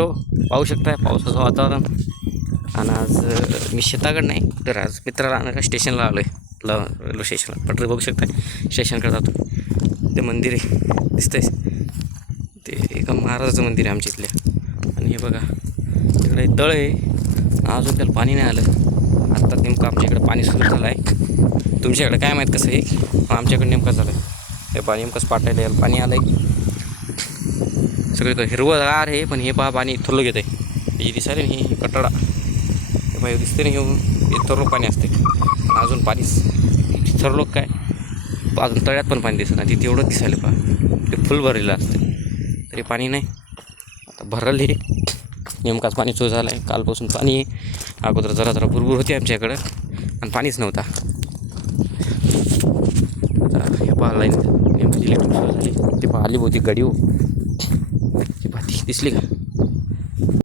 हो, पाहू शकताय पावसाचं वातावरण. आणि आज मी शेताकडे नाही तर आज मित्राला आणा स्टेशनला आलो आहे, रेल्वे स्टेशनला. पटरी बघू शकताय, स्टेशनकडे जातो. ते मंदिर आहे दिसतंय, ते एका महाराजाचं मंदिर आहे आमच्या इथल्या. आणि हे बघा इकडे तळ आहे, अजून त्याला पाणी नाही आलं. आत्ता नेमकं आमच्या इकडे पाणी सुरू झालं आहे. तुमच्याकडे काय माहीत कसं आहे, आमच्याकडे नेमकं झालं आहे. हे पाणी नेमकंच पाटायला यायला पाणी आलं आहे. सगळीकडे हिरवंगार आहे, पण हे पहा पाणी थोरलं घेत आहे. हे दिसायला ही कटडा हे पाहिजे दिसते ना, हे थोरलं पाणी असते. अजून पाणी थोरलं काय अजून तळ्यात पण पाणी दिसत नाही, तिथे एवढं दिसायला पहा. ते फुल भरलेलं असते तरी पाणी नाही. आता भरलं हे नेमकाच पाणी सुरू झालं आहे. कालपासून पाणी आहे. अगोदर जरा जरा भुरभुर होती आमच्याकडं आणि पाणीच नव्हता. आता हे पहा लाईन नेमकी इलेक्ट्रिक सुरू झाली. ते पहा आली बहुती गाडी हो, ती पाहती दिसली का.